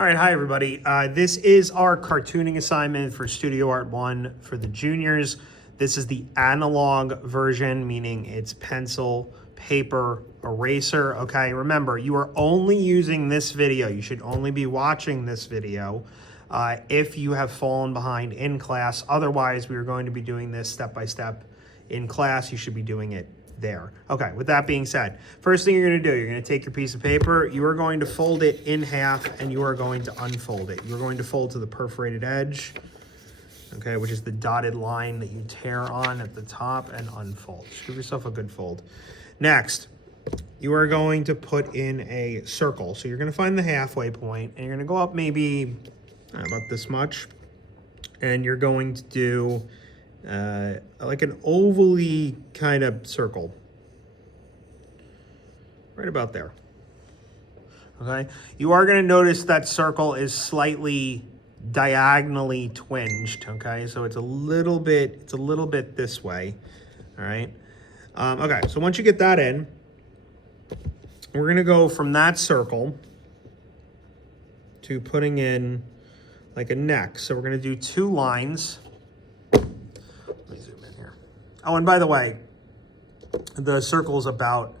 All right, hi everybody. This is our cartooning assignment for Studio Art 1 for the juniors. This is the analog version, meaning it's pencil, paper, eraser, okay? Remember, you are only using this video. You should only be watching this video if you have fallen behind in class. Otherwise, we are going to be doing this step by step in class. You should be doing it there. Okay, with that being said, first thing you're going to do, you're going to take your piece of paper, you are going to fold it in half, and you are going to unfold it. You're going to fold to the perforated edge, okay, which is the dotted line that you tear on at the top, and unfold. Just give yourself a good fold. Next, you are going to put in a circle. So you're going to find the halfway point, and you're going to go up maybe about this much, and you're going to do like an ovally kind of circle. Right about there. Okay. You are going to notice that circle is slightly diagonally twinged. Okay. So it's a little bit this way. All right. Okay. So once you get that in, we're going to go from that circle to putting in like a neck. So we're going to do two lines. Let me zoom in here. Oh, and by the way, the circle is about,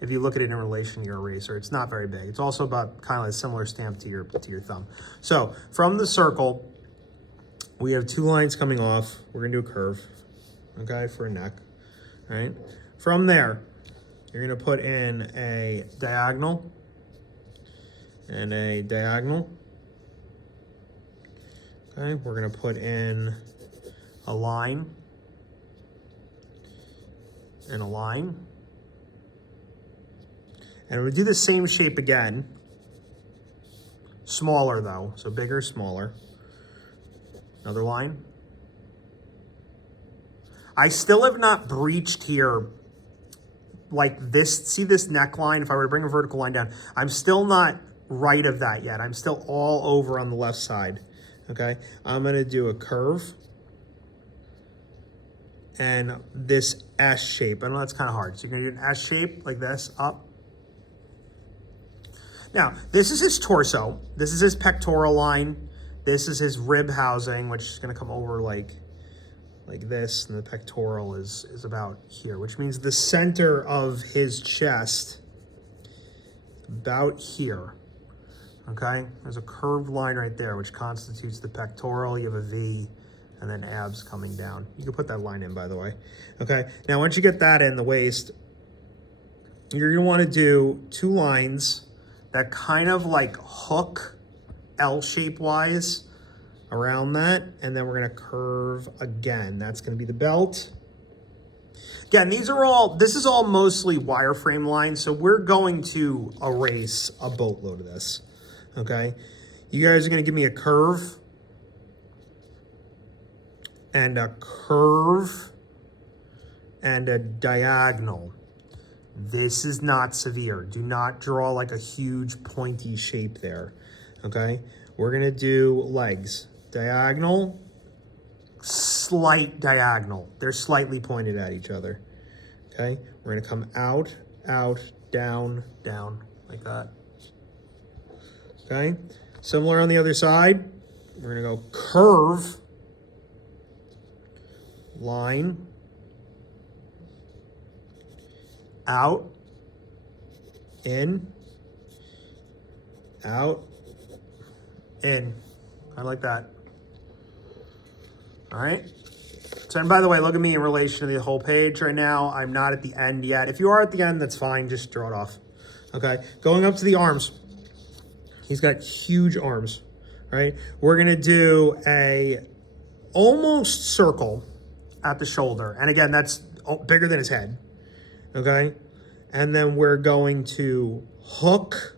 if you look at it in relation to your eraser, it's not very big. It's also about kind of a similar stamp to your thumb. So from the circle, we have two lines coming off. We're gonna do a curve, okay, for a neck, all right? From there, you're gonna put in a diagonal and a diagonal. Okay, we're gonna put in a line and a line. And we'll do the same shape again. Smaller though, so bigger, smaller. Another line. I still have not breached here like this. See this neckline? If I were to bring a vertical line down, I'm still not right of that yet. I'm still all over on the left side, okay? I'm gonna do a curve and this S shape. I know that's kind of hard. So you're gonna do an S shape like this, up. Now, this is his torso. This is his pectoral line. This is his rib housing, which is gonna come over like this, and the pectoral is about here, which means the center of his chest, about here, okay? There's a curved line right there, which constitutes the pectoral. You have a V, and then abs coming down. You can put that line in, by the way. Okay, now once you get that in the waist, you're gonna wanna do two lines that kind of like hook L shape wise around that, and then we're gonna curve again. That's gonna be the belt. Again, this is all mostly wireframe lines, so we're going to erase a boatload of this, okay? You guys are gonna give me a curve, and a curve, and a diagonal. This is not severe. Do not draw like a huge pointy shape there, okay? We're gonna do legs. Diagonal, slight diagonal. They're slightly pointed at each other, okay? We're gonna come out, out, down, down, like that, okay? Similar on the other side. We're gonna go curve, line, out, in, out, in. I like that. All right. So, and by the way, look at me in relation to the whole page right now. I'm not at the end yet. If you are at the end, that's fine. Just draw it off. Okay. Going up to the arms. He's got huge arms, right? We're going to do a almost circle at the shoulder. And again, that's bigger than his head. Okay, and then we're going to hook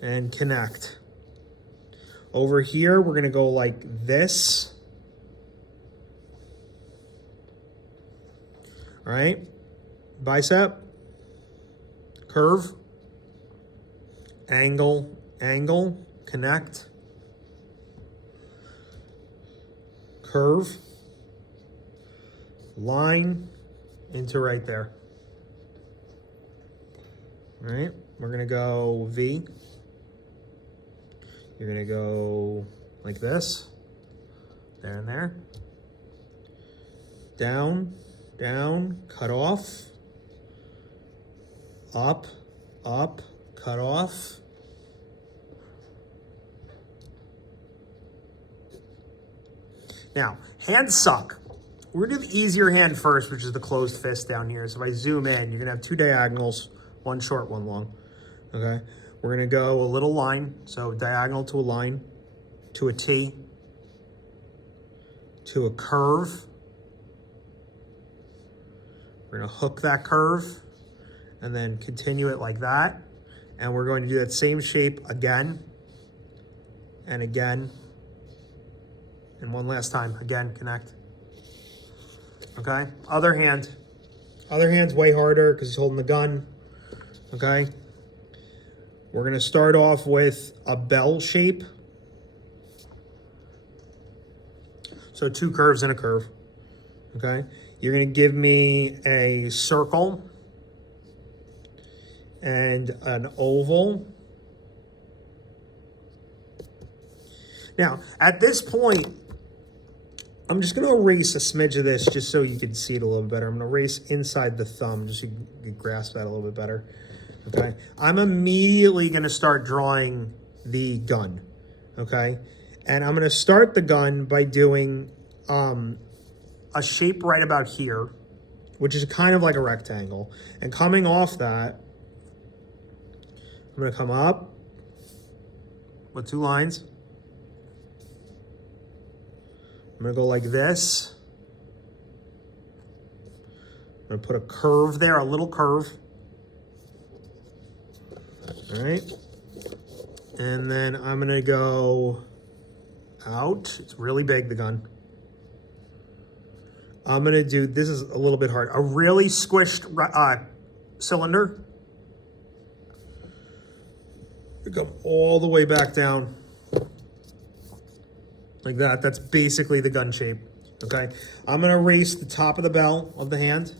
and connect. Over here, we're gonna go like this. All right, bicep, curve, angle, angle, connect, curve, line into right there. All right, we're gonna go V. You're gonna go like this, there and there. Down, down, cut off. Up, up, cut off. Now, hands suck. We're gonna do the easier hand first, which is the closed fist down here. So if I zoom in, you're gonna have two diagonals, one short, one long, okay? We're gonna go a little line, so diagonal to a line, to a T, to a curve. We're gonna hook that curve and then continue it like that. And we're going to do that same shape again and again. And one last time, again, connect. Okay, other hand. Other hand's way harder because he's holding the gun, okay? We're gonna start off with a bell shape. So two curves and a curve, okay? You're gonna give me a circle and an oval. Now, at this point, I'm just gonna erase a smidge of this just so you can see it a little bit better. I'm gonna erase inside the thumb just so you can grasp that a little bit better, okay? I'm immediately gonna start drawing the gun, okay? And I'm gonna start the gun by doing a shape right about here, which is kind of like a rectangle. And coming off that, I'm gonna come up with two lines. I'm gonna go like this. I'm gonna put a curve there, a little curve. All right. And then I'm gonna go out. It's really big, the gun. I'm gonna do, this is a little bit hard, a really squished cylinder. Go all the way back down. Like that. That's basically the gun shape, okay? I'm gonna erase the top of the bell of the hand.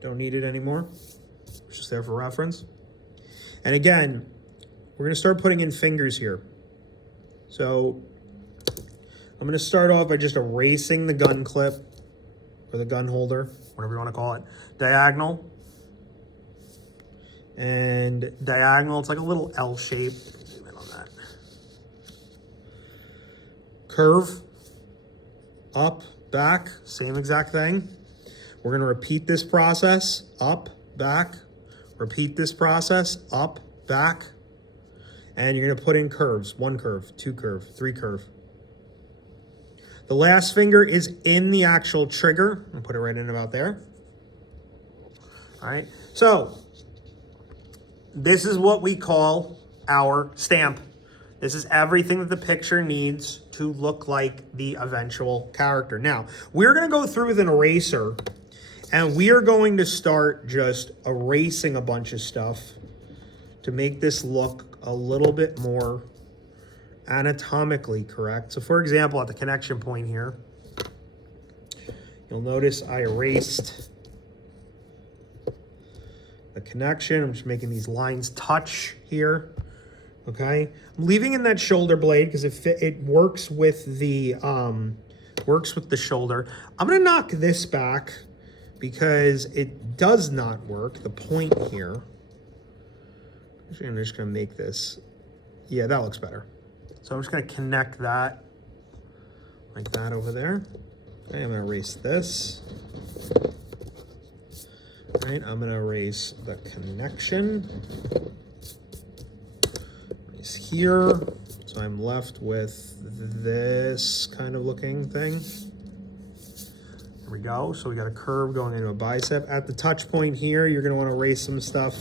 Don't need it anymore. It's just there for reference. And again, we're gonna start putting in fingers here. So I'm gonna start off by just erasing the gun clip or the gun holder, whatever you wanna call it. Diagonal. And diagonal, it's like a little L shape. Zoom in on that. Curve, up, back, same exact thing. We're gonna repeat this process, up, back, repeat this process, up, back, and you're gonna put in curves, one curve, two curve, three curve. The last finger is in the actual trigger. I'll put it right in about there. All right, so this is what we call our stamp. This is everything that the picture needs to look like the eventual character. Now, we're gonna go through with an eraser and we are going to start just erasing a bunch of stuff to make this look a little bit more anatomically correct. So for example, at the connection point here, you'll notice I erased the connection. I'm just making these lines touch here. Okay, I'm leaving in that shoulder blade because it works with the shoulder. I'm gonna knock this back because it does not work. The point here. Actually, I'm just gonna make this. Yeah, that looks better. So I'm just gonna connect that like that over there. Okay, I'm gonna erase this. All right, I'm gonna erase the connection. Here, so I'm left with this kind of looking thing. There we go. So we got a curve going into a bicep. At the touch point here, you're going to want to erase some stuff.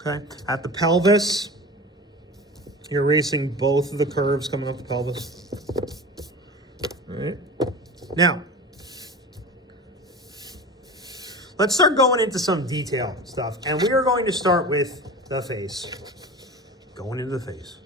Okay. At the pelvis, you're erasing both of the curves coming up the pelvis. All right. Now, let's start going into some detail stuff. And we are going to start with the face. Going into the face.